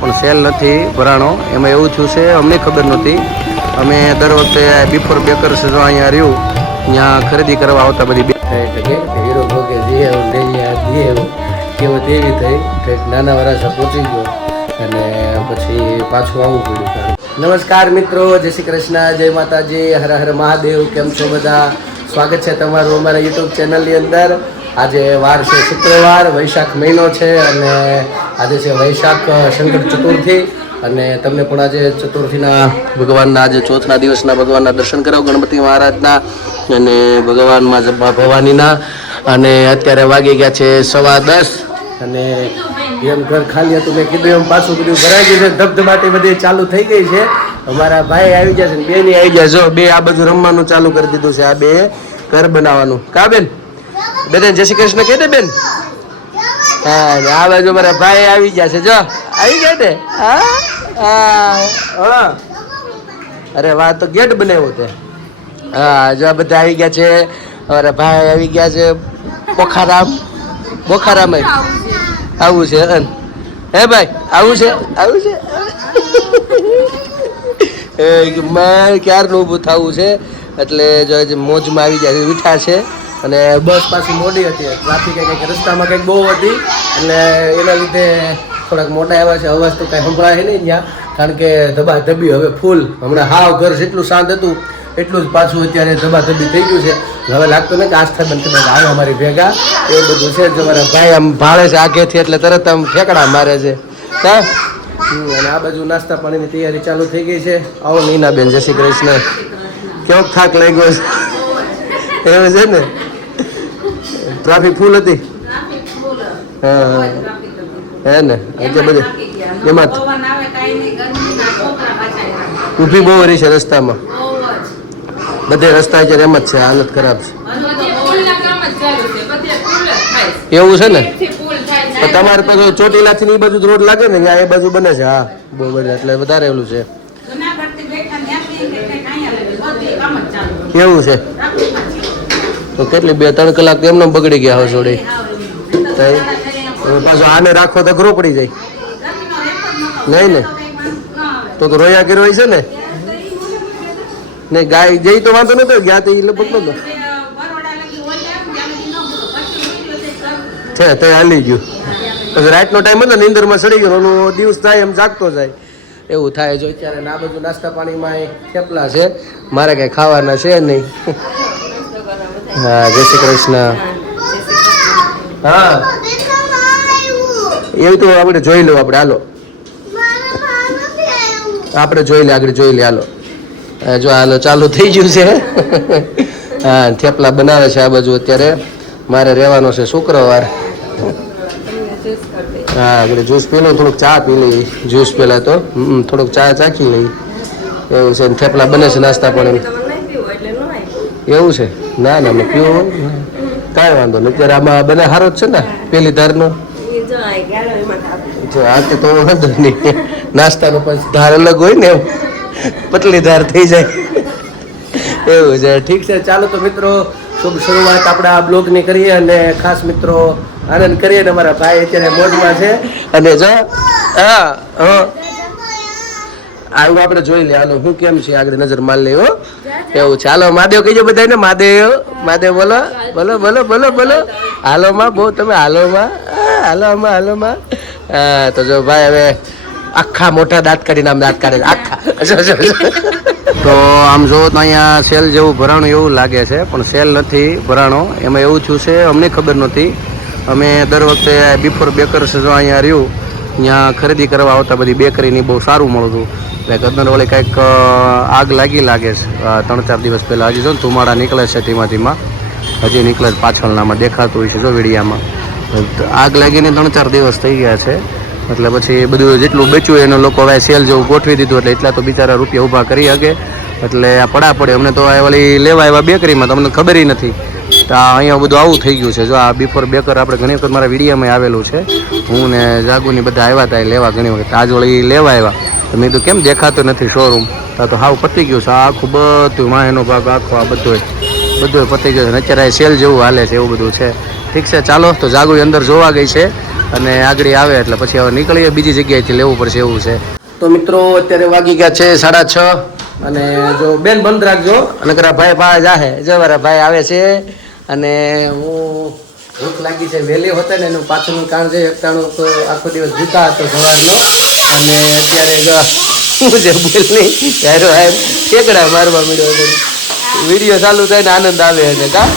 પણ સેલ નથી ભરાણો. એમાં એવું થયું છે, અમને ખબર નહોતી. અમે દર વખતે બિફોર બેકર્સ જો અહીંયા રહ્યું. ત્યાં ખરીદી કરવા આવતા બધી બે હીરો ભોગે જે કેવો તેવી થઈ કંઈક નાના વરાસા પહોંચી ગયો. અને પછી પાછું આવવું પડ્યું નમસ્કાર મિત્રો, જય શ્રી કૃષ્ણ, જય માતાજી, હર હર મહાદેવ, કેમ છો બધા? સ્વાગત છે તમારું અમારા યુટ્યુબ ચેનલની અંદર. આજે વાર છે, શુક્રવાર, વૈશાખ મહિનો છે અને આજે છે વૈશાખ શંકર ચતુર્થી. અને તમને પણ આજે ચતુર્થીના ભગવાનના આજે ચોથના દિવસના ભગવાનના દર્શન કરાવો, ગણપતિ મહારાજના અને ભગવાનમાં ભવાનીના. અને અત્યારે વાગી ગયા છે સવા દસ. અને એમ ઘર ખાલી હતું, મેં કીધું એમ પાછું બધું ભરાઈ ગયું છે, ધબધબાટી બધી ચાલુ થઈ ગઈ છે. અમારા ભાઈ આવી જશે છે ને આવી જાય જો, બે આ બધું રમવાનું ચાલુ કરી દીધું છે, આ બે ઘર બનાવવાનું. કાબેન બેન? બેન જય શ્રી કૃષ્ણ કહે બેન. હા આ બાજુ મારા ભાઈ આવી ગયા છે, જો. આવી ગયા ને હા. અરે વાહ, તો ગેટ બનાવ્યો તે. હા, જો બધા આવી ગયા છે. અમારા ભાઈ આવી ગયા છે. બોખારામ. બોખારામ આવું. છે, હે ભાઈ, આવું છે? આવું છે? મારે ક્યારનું ઊભું થવું છે? એટલે જો મોજમાં આવી જાય મીઠા છે. અને બસ પાછી મોડી હતી. ટ્રાફિક કંઈક રસ્તામાં કંઈક બહુ હતી. એટલે એના લીધે થોડાક મોટા આવ્યા છે. અવાજ તો કાંઈ સંભળાય નહીં ત્યાં. કારણ કે ધબા ધબી હવે ફૂલ હમણાં હાવ ઘર જેટલું શાંત હતું, એટલું જ પાછું અત્યારે ધબા ધબી થઈ ગયું છે. હવે લાગતું નહીં આસ્થા બંધ કદાચ આવે અમારી ભેગા. એ બધું છે જ અમારા ભાઈ આમ ભાળે છે આગેથી, એટલે તરત આમ ઠેકડા મારે છે. હા? અને આ બાજુ નાસ્તા પાણીની તૈયારી ચાલુ થઈ ગઈ છે. આવો નીનાબેન જય શ્રી કૃષ્ણ. કેવો થાક લાગ્યો છે. એવું છે ને? ટ્રાફિક ફૂલ હતી? હા હે. ને એટલે બધે એમાં જ ઊભી બહુ રહી છે રસ્તામાં. બધે રસ્તા અત્યારે એમ જ છે હાલત ખરાબ છે. એવું છે ને? તમારે તો ચોટીલાથી ની બાજુ રોડ લાગે ને ત્યાં એ બાજુ બને છે હા. બહુ બને એટલે વધારે એવું છે. કેવું છે તો કેટલી બે, ત્રણ કલાક એમને બગડી ગયા હવે જોડે. પાછો આને રાખો તો અઘરો પડી જાય. નહીં ને? તો તો રોયા કર્યો હોય છે ને? નહીં, ગાય જઈ તો વાંધો નતો, ગયા તો એ લગભગ નતો. છે તે હાલી ગયું. પછી રાતનો ટાઈમ હતો નીંદરમાં સડી ગયો એનો દિવસ થાય એમ જાગતો જાય. એવું થાય જો અત્યારે ના બાજુ નાસ્તા પાણીમાં થેપલા છે. મારે કાંઈ ખાવાના છે નહીં. હા, જય શ્રી કૃષ્ણ. હા. એવું તો આપણે જોઈ લઉં આપણે, હાલો. આપણે જોઈ લે, આગળ જોઈ લે, હાલો. જો, હાલો, ચાલુ થઈ ગયું છે. હા, થેપલા બનાવે છે આ બાજુ અત્યારે. મારે રહેવાનો છે શુક્રવાર. હા આગળ જ્યુસ પી લઉં થોડુંક ચા પી લઈ જ્યુસ પહેલાં તો. થોડુંક ચા ચાખી લઈ એવું છે થેપલા બને છે નાસ્તા પણ એવું છે? ના ના મેં પીવું કાંઈ વાંધો નહીં. અત્યારે આમાં બને સારો જ છે ને, પેલી ધારનો? જો, આ તો વાંધો નહીં. નાસ્તાનો પછી ધાર અલગ હોય ને, પતલી ધાર થઈ જાય. એવું છે. ઠીક છે. ચાલો તો મિત્રો, શુભ શરૂઆત આપણે આ બ્લોગની કરીએ અને ખાસ મિત્રો આનંદ કરીએ ને અમારા ભાઈ અત્યારે મોજમાં છે. અને જો, હા હા. આવું આપણે જોઈ લે. હાલો હું કેમ છે આગળ નજર માર લે એવું છે. હાલો મહાદેવ કહીજો બધાને મહાદેવ. મહાદેવ બોલો. બોલો બોલો બોલો બોલો. હાલો માં બહુ તમે હાલો માં. આ, હાલો માં હાલો માં. હા તો જો ભાઈ હવે આખા મોટા દાંત કાઢીને આમ દાંત કાઢે આખા. તો આમ જો તો અહીંયા સેલ જેવું ભરાણું એવું લાગે છે પણ સેલ નથી ભરાણો. એમાં એવું થયું છે અમને ખબર નહોતી. અમે દર વખતે બિફોર બેકર્સ જો અહીંયા રહ્યું. અહીંયા ખરીદી કરવા આવતા બધી બેકરીની બહુ સારું મળતું. એટલે ગદનર વળી કંઈક આગ લાગી લાગે છે. ત્રણ ચાર દિવસ પહેલાં હજી જો ને ધુમાડા નીકળે છે ધીમા ધીમા હજી નીકળે છે પાછળનામાં, દેખાતું હોય છે જો વિડીયામાં. આગ લાગીને ત્રણ ચાર દિવસ થઈ ગયા છે. એટલે પછી બધું જેટલું બચ્યું એનો લોકો હવે સેલ જેવું ગોઠવી દીધું, એટલે એટલા તો બિચારા રૂપિયા ઊભા કરી શકે. એટલે આ પડા પડે. અમને તો આ વળી લેવા આવ્યા બેકરીમાં તમને ખબર નથી. તો આ અહીંયા બધું આવું થઈ ગયું છે. જો આ બિફોર બેકર આપણે ઘણી વખત મારા વિડીયામાં આવેલું છે. હું ને જાગુની બધા આવ્યા હતા લેવા ઘણી વખત. આજ વળી લેવા આવ્યા. તો મેં કીધું કેમ દેખાતું નથી શોરૂમ તો તો હાવ પતી ગયું છે. આખું બધું માહેનો ભાગ, આખો આ બધું બધું પતી ગયું છે. અત્યારે સેલ જેવું હાલે છે, એવું બધું છે. ઠીક છે, ચાલો. તો જાગુઈ અંદર જોવા ગઈ છે અને આગળ આવે એટલે પછી હવે નીકળીએ. બીજી જગ્યાએથી લેવું પડશે એવું છે. તો મિત્રો, અત્યારે વાગી ગયા છે સાડા છ અને જો બેન બંધ રાખજો. અને કરા ભાઈ ભાઈ જાહે. જવારા ભાઈ, આવે છે. અને હું ભૂખ લાગી છે. વહેલી હોતે ને એનું પાછળનું કારણ છે એકટાણું તો આખો દિવસ જૂતા હતો સવારનો. અને અત્યારે શું છે બોલની હારો સાહેબ કેકડા મારવા મળ્યો છે. વીડિયો ચાલુ થાય ને આનંદ આવે છે કા?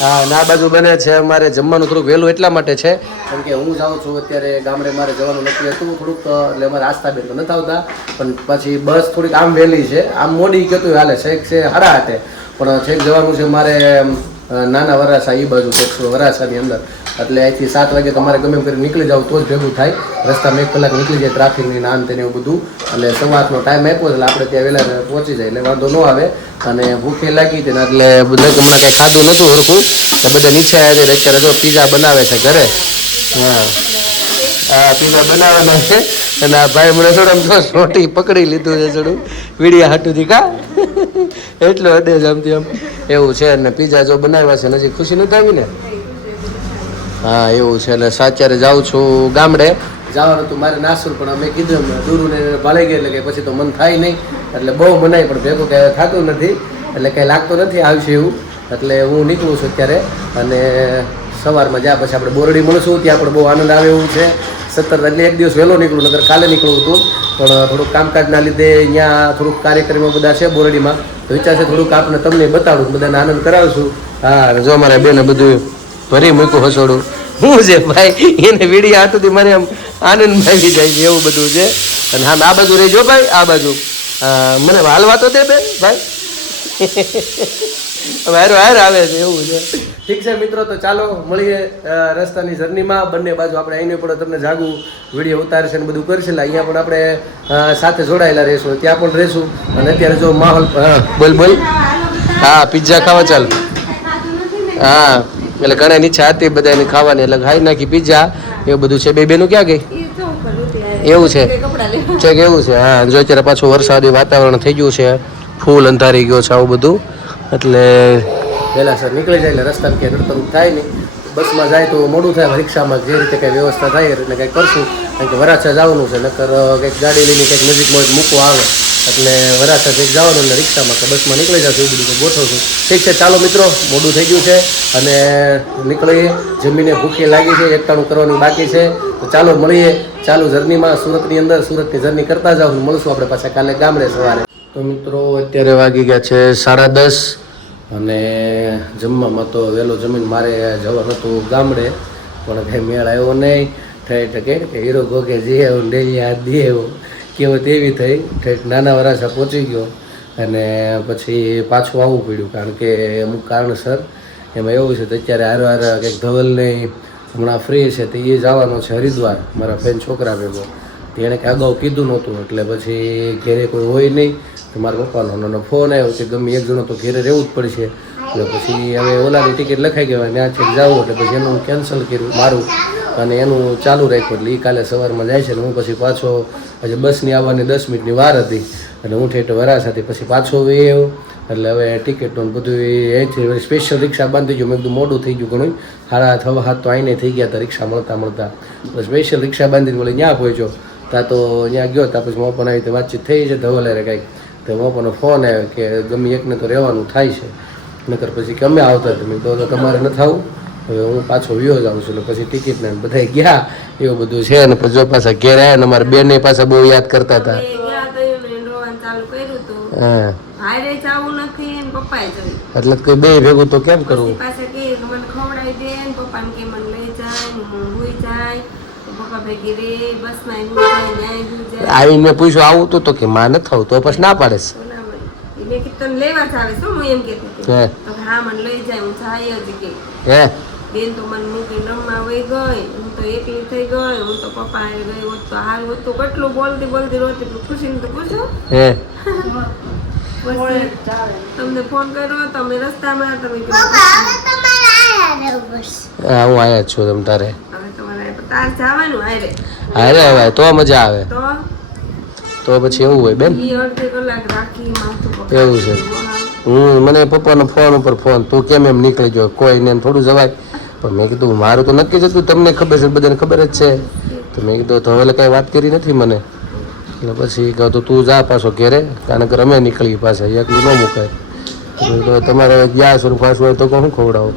હા, ના બાજુ બને છે અમારે જમવાનું થોડુંક વહેલું એટલા માટે છે. કેમ કે હું જાઉં છું અત્યારે ગામડે મારે જવાનું નક્કી હતું થોડુંક એટલે અમારે આસ્થા બેન તો નથી આવતા. પણ પછી બસ થોડીક આમ વહેલી છે. આમ મોડી કહેતું હાલે છેક છે, હારા હાથે. પણ છેક જવાનું છે મારે નાના વરાસા એ બાજુ છેક વરાસાની અંદર. એટલે અહીંથી સાત વાગે તમારે ગમે કરી નીકળી જાવ તો જ ભેગું થાય. રસ્તામાં એક કલાક નીકળી જાય ટ્રાફિકની નાન તેને એવું બધું. એટલે સવારનો ટાઈમ આપ્યો એટલે આપણે ત્યાં વહેલા પહોંચી જાય, એટલે વાંધો ન આવે. અને ભૂખે લાગી હતી એટલે બધા હમણાં કંઈ ખાધું નહોતું હરખું. તો બધા નીચે આવ્યા અત્યારે જો પીઝા બનાવે છે ઘરે. હા. પીઝા બનાવવાના છે. અને આ ભાઈ મને થોડું આમ રોટી પકડી લીધું છે થોડું વીડિયા હાટુથી કા એટલો હદે જ આમથી આમ એવું છે અને પીઝા જો બનાવ્યા છે નજીક ખુશી નથી આવી ને? હા, એવું છે. એટલે સાચારે જાઉં છું ગામડે. જવાનું હતું મારે નાસુર, પણ અમે કીધું દૂરું ને ભાલાઈ ગયે એટલે કે પછી તો મન થાય નહીં. એટલે બહુ મનાય, પણ ભેગું કઈ થતું નથી. એટલે કંઈ લાગતું નથી આવશે એવું. એટલે હું નીકળું છું અત્યારે. અને સવારમાં જ્યાં પછી આપણે બોરડી મળશું, ત્યાં પણ બહુ આનંદ આવે એવું છે. સત્તર એટલે એક દિવસ વહેલો નીકળું નગર કાલે નીકળવું હતું. પણ થોડુંક કામકાજના લીધે અહીંયા થોડુંક કાર્યક્રમો બધા છે બોરડીમાં. તો વિચાર છે થોડુંક આપણે તમને બતાડું, બધાને આનંદ કરાવશું. હા, જો મારા બેને બધું ભરી મૂક્યું હસોડું. હું છે ભાઈ, એને વીડિયો હાથોથી મને આમ આનંદ આવી જાય છે, એવું બધું છે. અને હા, આ બાજુ રહેજો ભાઈ, આ બાજુ. મને હાલવા તો દે બેન, ભાઈ. હવે હારો હાર આવે છે, એવું છે. ઠીક છે મિત્રો તો ચાલો મળીએ રસ્તાની જર્નીમાં બંને બાજુ આપણે અહીંને પણ તમને જાગું વીડિયો ઉતારશે ને બધું કરશે. એટલે અહીંયા પણ આપણે સાથે જોડાયેલા રહીશું. ત્યાં પણ રહીશું. અને અત્યારે જો માહોલ બોલ બોલ. હા પિઝા ખાવા ચાલ. હા એટલે ઘણા ઈચ્છા હતી બધાને ખાવાની. એટલે ખાઈ નાખી પિઝા એવું બધું છે. બે બેનું ક્યાં ગઈ? એવું છે. છે કે એવું છે. હા જો અત્યારે પાછું વરસાદી વાતાવરણ થઈ ગયું છે. ફૂલ અંધારી ગયો છે આવું બધું. એટલે વહેલા સર નીકળી જાય એટલે રસ્તામાં ક્યાંય નડતરું થાય નહીં. બસમાં જાય તો મોડું થાય રિક્ષામાં જે રીતે કંઈ વ્યવસ્થા થાય એટલે કંઈક કરશું. કારણ કે વરાછા જવાનું છે, નકર કંઈક ગાડી લઈને કંઈક નજીકમાં મૂકવા આવે. એટલે વરાછા કંઈક જવાનું એટલે રિક્ષામાં કે બસમાં નીકળી જશે, એવું બધું ગોઠવશું. ઠીક છે, ચાલો મિત્રો, મોડું થઈ ગયું છે અને નીકળીએ જમીને ભૂખી લાગી છે, એકટાણું કરવાનું બાકી છે. તો ચાલો મળીએ, ચાલુ જર્નીમાં, સુરતની અંદર, સુરતની જર્ની કરતા જાઉં મળશું આપણે પાછા કાલે ગામડે સવારે. તો મિત્રો, અત્યારે વાગી ગયા છે સાડા દસ. અને જમવામાં તો વહેલો જમીન મારે જવાનું હતું ગામડે, પણ કંઈ મેળ આવ્યો નહીં. ઠેઠ કે કે હીરો ગોગે જઈ આવ્યો ડેલી હાથ દે આવ્યો. કેવો તેવી થઈ, ઠેઠ નાના વરાછા પહોંચી ગયો અને પછી પાછું આવવું પડ્યું, કારણ કે અમુક કારણસર એમાં એવું છે તો અત્યારે હારો હારો કંઈક ધવલને હમણાં ફ્રી છે તો એ જવાનો છે હરિદ્વાર, મારા ફ્રેન્ડ છોકરા ભેગો. તેણે કે અગાઉ કીધું નહોતું, એટલે પછી ઘેરે કોઈ હોય નહીં. તો મારા પપ્પાનો અને ફોન આવ્યો કે ગમે એક જણો તો ઘેરે રહેવું જ પડશે. એટલે પછી હવે ઓલાની ટિકિટ લખાઈ ગઈ ત્યાં છે જવું એટલે પછી એનું કેન્સલ કર્યું મારું. અને એનું ચાલુ રાખ્યું એટલે એ કાલે સવારમાં જાય છે ને હું પછી પાછો, પછી બસની આવવાની દસ મિનિટની વાર હતી. એટલે હું ઠેઠ વરાસાથી પછી પાછો આવ્યો. એટલે હવે ટિકિટનું બધું એ અહીંથી સ્પેશિયલ રિક્ષા બાંધી ગયું મેં બધું મોડું થઈ ગયું ઘણું. હારા થવા હાથ તો આઈને થઈ ગયા હતા રિક્ષા મળતા મળતા. સ્પેશિયલ રિક્ષા બાંધીને વળી ત્યાં પહોંચ્યો. ત્યાં તો ત્યાં ગયો ત્યાં પછી મોપન આવી રીતે વાતચીત થઈ છે ધવલેરે કાંઈક. તો પણ ફોન આવ્યો કે ગમે એકને તો રહેવાનું થાય છે. નકર પછી કે અમે આવતા તમે તો તમારે ન થવું. હવે હું પાછો વ્યો જાઉં છું પછી ટિકિટ ને બધા ગયા. એવું બધું છે ને પછી જો પાછા ઘેર આવ્યા ને અમારે બેન પાછા બહુ યાદ કરતા હતા. એટલે કોઈ બે ભેગું તો કેમ કરવું પાસે કે મને ખવડાવી દે ને પપ્પાને કે મને લઈ જાય ને હું હુઈ જાય આવીને મેં પૂછ્યું આવું તો તો કે માં ન થવું તો પછી ના પાડે છે. આવે બેન તો મને મૂકી રમવા વહી ગઈ હું તો એકલી થઈ ગઈ હું તો પપ્પા હારે ગઈ હોત તો હાલ હોત. તો કેટલું બોલતી બોલતી રોતી ખુશી ખુશીને તો પૂછો. હે. તમને ફોન કર્યો તમે રસ્તામાં તમે હા હું આયા જ છું તમ તારે. તાર જવાનું હારે. હવે તો મજા આવે. તો? તો પછી એવું હોય બેન? એવું છે. હું મને પપ્પાનો ફોન ઉપર ફોન તું કેમ એમ નીકળી જો કોઈને એમ થોડું જવાય. પણ મેં કીધું મારું તો નક્કી જ હતું તમને ખબર છે બધાને ખબર જ છે. તો મેં કીધું તો હવે કાંઈ વાત કરી નથી મને. એટલે પછી કહું તો તું જા પાછો ઘેરે કારણ કે અમે નીકળી પાછા એકલું ન મુકાય. તો તમારે ગયા છો ને પાછું હોય તો હું ખવડાવું?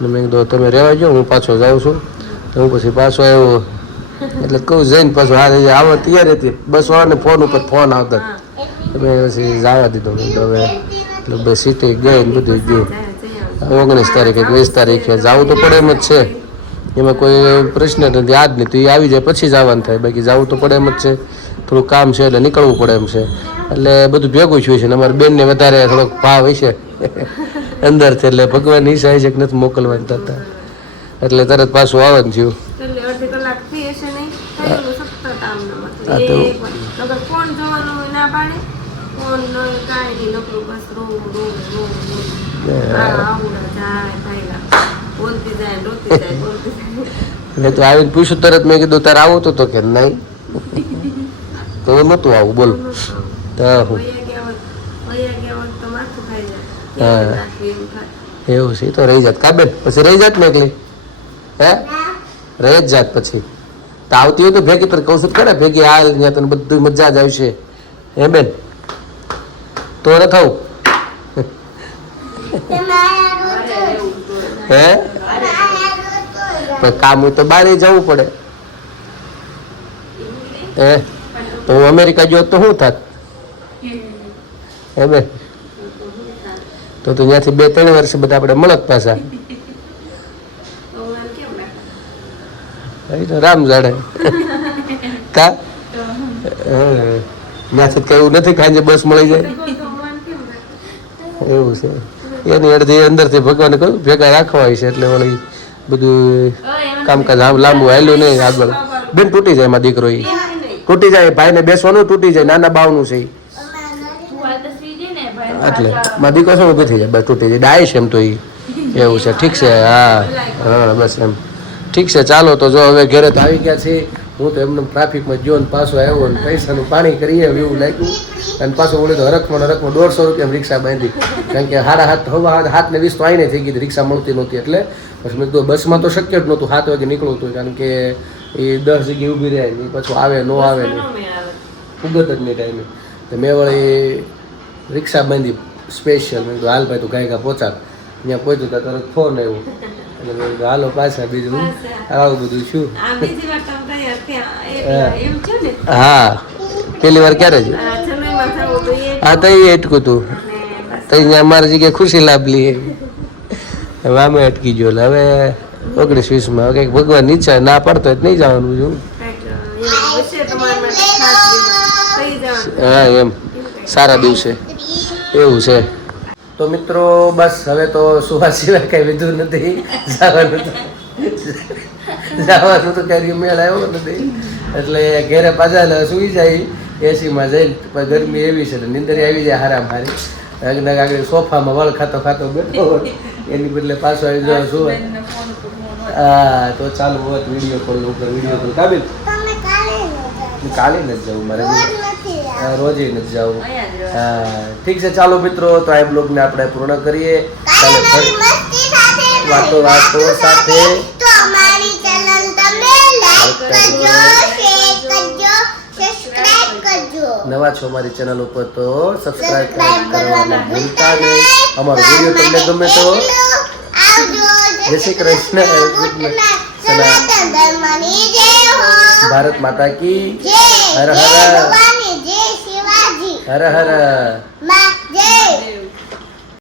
મેં કીધું તમે રહેવા જાઓ હું પાછો જાઉં છું. તો હું પછી પાછો આવ્યો. એટલે કહું જઈને પાછું હા આવવા તૈયાર હતી. બસ વાળાને ફોન ઉપર ફોન આવતા. તમે પછી જવા દીધો. હવે એટલે બે સિટી ગઈ ને બધું ગયું. ઓગણીસ તારીખે વીસ તારીખે જવું તો પડે એમ જ છે. એમાં કોઈ પ્રશ્ન જ નથી. આજ નહીં તો એ આવી જાય પછી જવાનું થાય. બાકી જવું તો પડે એમ જ છે. થોડું કામ છે એટલે નીકળવું પડે એમ છે. એટલે બધું ભેગું થયું છે ને અમારી બેનને વધારે થોડોક ભાવ હશે. અંદરથી એટલે ભગવાન ઈચ્છા છે કે નથી મોકલવાની થતા એટલે તરત પાછું આવવાનું થયું. એટલે તો- આવીને પૂછ્યું તરત મેં કીધું તારે આવું તો કે નહીં. તો નહોતું આવું બોલ. તો એવું છે તો રહી જાત. કાબેન પછી રહી જાત ને એકલી? હે? રહે જ જાત પછી. તો આવતી હોય તો ભેગી તને કહું તો ભેગી હાલ ત્યાં તને બધું મજા જ આવશે. હે બેન? તો ન થવું. હે? પણ કામ તો બહાર જવું પડે. હે? તો હું અમેરિકા ગયો તો શું થાત? હે બેન? તો ત્યાંથી બે ત્રણ વર્ષ બધા આપણે મળત પાછા તો હું એમ કેમ રાખું? એ તો રામ જાણે. કા? હા. કયું નથી ખાંજે બસ મળી જાય? એવું છે. એની અડધી અંદરથી ભગવાને કહ્યું ભેગા રાખવા છે એટલે વળી બધું કામકાજ લાંબુ હાલ્યું નહીં આગળ. બેન તૂટી જાય એમાં દીકરો એ તૂટી જાય ભાઈને બેસવાનું તૂટી જાય નાના બાવનું છે. એટલે મારા દીકરો શું ઊભી થઈ જાય? બસ તૂટી જાય. ડાય છે એમ તો એ એવું છે ઠીક છે હા. હા બસ એમ. ઠીક છે ચાલો તો જો હવે ઘરે તો આવી ગયા છે હું તો એમને ટ્રાફિકમાં ગયો ને પાછો આવ્યો ને પૈસાનું પાણી કરીએ એવું લાગ્યું. અને પાછો ઓલે તો હરખમાં હરખમાં દોઢસો રૂપિયા રિક્ષા બાંધી. કારણ કે હારા હાથ હવા હાથ ને વીસ તો આઈને થઈ ગઈ રિક્ષા મળતી નહોતી એટલે. પછી મેં કીધું બસમાં તો શક્ય જ નહોતું સાત વાગે નીકળવું હતું કારણ કે એ દસ જગ્યાએ ઊભી રહે ને પાછું આવે ન આવે ને. નો ઉગત જ નહીં ટાઈમે તો મેં વળી રિક્ષા બાંધી સ્પેશિયલ મેં કીધું હાલ ભાઈ તું ગાયકા પહોંચાડ. ત્યાં પહોંચ્યું ત્યાં તરત ફોન આવ્યો. હાલો પાછા બીજું. આવું બધું શું? હા. પેલી વાર ક્યારે છે? હા તો એ અટકું તું. તો અહીંયા અમારી જગ્યાએ ખુશી લાભ લઈએ હવે અમે અટકી ગયો હવે ઓગણીસ વીસમાં કંઈક ભગવાન ઈચ્છા ના પડતો હોય નહીં જવાનું છું હા એમ. સારા દિવસે. એવું છે. તો મિત્રો બસ હવે તો સુવા સિવાય કઈ લીધું નથી. જવાનું તો જવાનું તો ક્યારેય મેળ આવ્યો નથી. એટલે ઘેરે પાછા સુઈ જાય એસીમાં જઈને પણ ગરમી એવી છે નિંદર આવી જાય હારામ હારી. આગળ આગળ સોફામાં વળ ખાતો ખાતો બેઠો એની બદલે પાછો આવી જાવ શું હા તો ચાલો હોત વીડિયો કોલ ઉપર વીડિયો કોલ કાબિલ? કાલે નથી જવું મારે રોજે નથી જવું હા ઠીક છે ચાલો મિત્રો તો આ બ્લોગને આપણે પૂર્ણ કરીએ. ચાલો વાતો વાતો સાથે. તો અમારી ચેનલ તમે લાઈક કરજો શેર કરજો સબસ્ક્રાઇબ કરજો. નવા છો અમારી ચેનલ ઉપર તો સબસ્ક્રાઇબ કરવાનું ભૂલતા નહીં. અમારો વીડિયો તમને ગમે તો જય શ્રી કૃષ્ણ. good night. સનાતન ધર્મની જય હો. ભારત માતા કી જય હર હર ભવાની જય શિવાજી. હર હર